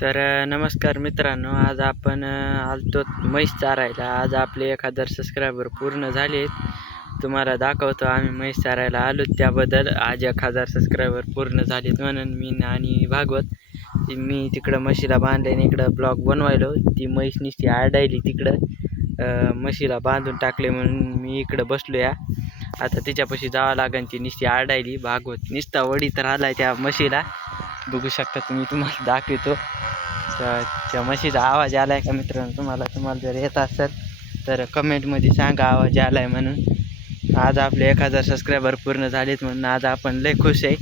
तर नमस्कार मित्रांनो, आज आपण आलतो म्हैस चारायला. आज आपले 1000 सबस्क्रायबर पूर्ण झालेत. तुम्हाला दाखवतो आम्ही म्हैस चारायला आलो त्याबद्दल. आज 1000 सबस्क्रायबर पूर्ण झालेत म्हणून मी आणि भागवत मी तिकडं म्हशीला बांधले आणि इकडं ब्लॉग बनवायलो. ती म्हैस नुसती आरडायली तिकडं, म्हशीला बांधून टाकले म्हणून मी इकडं बसलो या. आता तिच्यापाशी जावं लागेल. ती नुसती आरडायली. भागवत नुसता वडी तर आलाय त्या म्हशीला, बघू शकता तुम्ही. तुम्हाला दाखवतो त्या म्हशीचा आवाज आलाय का मित्रांनो. तुम्हाला जर येत असेल तर कमेंटमध्ये सांगा आवाज आलाय म्हणून. आज आपले 1000 सबस्क्रायबर पूर्ण झालेत म्हणून आज आपण लय खुश आहे.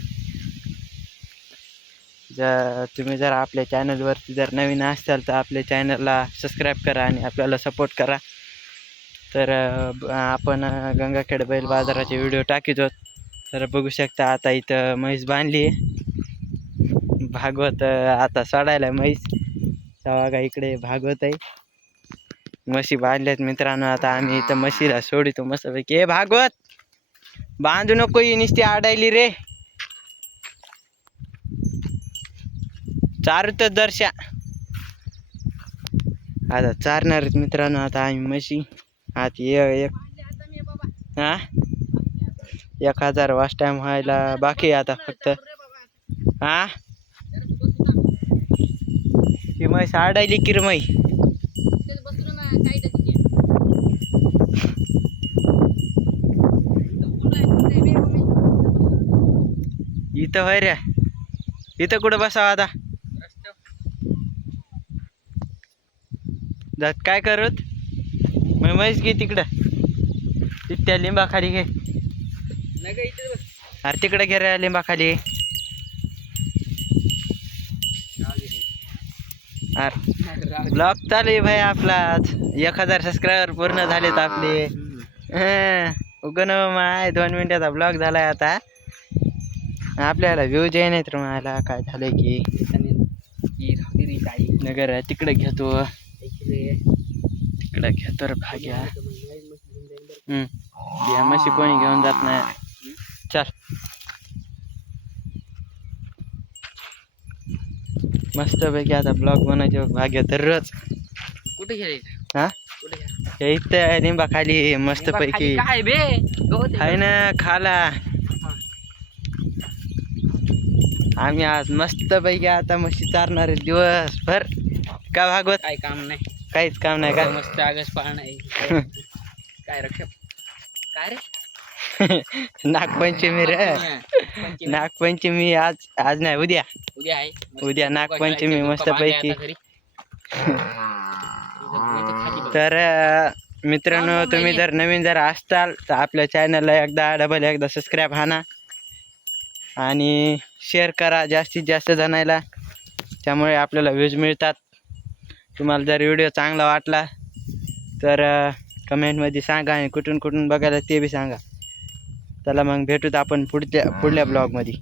तुम्ही जर आपल्या चॅनलवरती जर नवीन असाल तर आपल्या चॅनलला सबस्क्राईब करा आणि आपल्याला सपोर्ट करा. तर आपण गंगाखेड बैल बाजाराचे व्हिडिओ टाकीतो. तर बघू शकता आता इथं म्हैस बांधली आहे. भागवत आता सोडायला म्हैस. तेव्हा का इकडे भागवत आहे. म्हशी बांधल्यात मित्रांनो. आता आम्ही इथं म्हशीला सोडितो मस्तपैकी. ए भागवत, बांधू नको, ही नुसती आडायली रे. चारू तर दर्शा. आता चारणार आहेत मित्रांनो. आता आम्ही म्हशी आता हा 1000 वाच टाइम व्हायला बाकी आता फक्त. हा ही म्हैस आडायली किरमई. इथं होय रे, इथं कुठं बसावं आता. जात काय करत मग म्हैस घे तिकडं, त्या लिंबाखाली घे. अरे तिकडे घे रे लिंबाखाली. अरे ब्लॉग चालू आहे भाई आपला. 1000 सबस्क्रायबर पूर्ण झालेत आपले. उगन माय 2 मिनिटाचा ब्लॉग झालाय आता. आपल्याला व्ह्यूज आहे नाही तर मला काय झालंय की नगर तिकडे घेतो. तिकडे घेतो रे भाग्या. म्हशी कोणी घेऊन जात नाही. चल मस्त पैकी आता ब्लॉग बनायचे भाग्य दररोज. कुठे घ्यायचं? हा कुठे इथं लिंबा खाली मस्त पैकी काय बे आहे ना खाला. आम्ही आज मस्त पैकी आता म्हशी चारणार आहे दिवसभर. का भागवत? काय काम नाही, काहीच काम नाही का? मस्त आगस पाहणं आहे. काय रक्षक काय रे? नागपंचमी रे. नागपंचमी आज नाही, उद्या. उद्या आहे. उद्या नागपंचमी मस्त पैकी. तर मित्रांनो, तुम्ही जर नवीन जर असताल तर आपल्या चॅनलला एकदा सबस्क्राईब हाना आणि शेअर करा जास्तीत जास्त जणायला. त्यामुळे आपल्याला व्ह्यूज मिळतात. तुम्हाला जर व्हिडिओ चांगला वाटला तर कमेंटमध्ये सांगा आणि कुठून बघायला ते बी सांगा. चला मग भेटूत आपण पुढल्या ब्लॉगमध्ये.